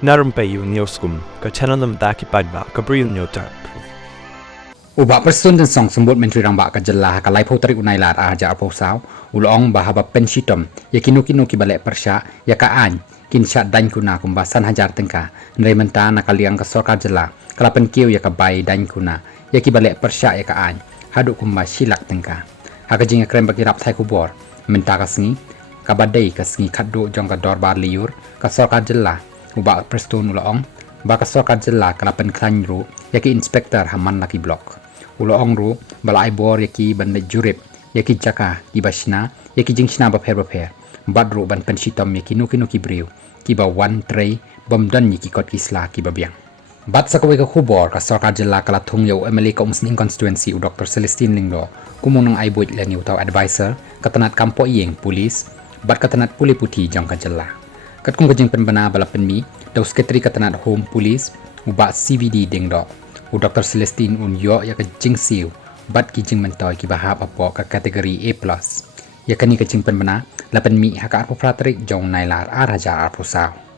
Na Rympei U KHLEM paidbah Bri U Hynñiewtrep. Ubah person dan song sembut menteri rambak kejelah kalai potri unai lar aja aposau ulong bahaba PYNSHITOM ya kinu kibalek persya ya kaan kin syat dan kuna kumbasan hajar tengka nabynta nakaliang ke SORKAR jelah kalapen kiu ya kabai dan kuna ya kibalek persya ya kaan haduk kumba silak tengka hakajing krem bakirap thai kubor minta kasngi kabadai kasngi khaddu jong ka dorbar liur ka SORKAR jelah ubah person ulong ba ka SORKAR jelah kalapen klanru ya ki inspektor haman laki blok ulong ru balai bor yaki bandai jurip yaki jaka kibashna yaki jingshna baper badru ban PYNSHITOM yaki nuki Bri U KIBA WAN TREI bomdan yaki KOT isla KIBA BIANG bat sakawai ka khubor ka SORKAR jela kala thung yo MLA ka umsning constituency u Dr. Celestine lingdo kumunang aibuit lan yu taw advisor katanat kampo iyeng pulis bat katanat puli puti jang ka jela kat kung kajing penbana bala penmi daw sekretari katanat home police u ba CVD dingdo u Dr. Celestine un yo ya ka jingsiu bat ki jing mentoy ki bahap apo ka kategori A+. Ya kani ka jing penbana lapen mi haka arpo fratrik jong nailar araja arpo sao.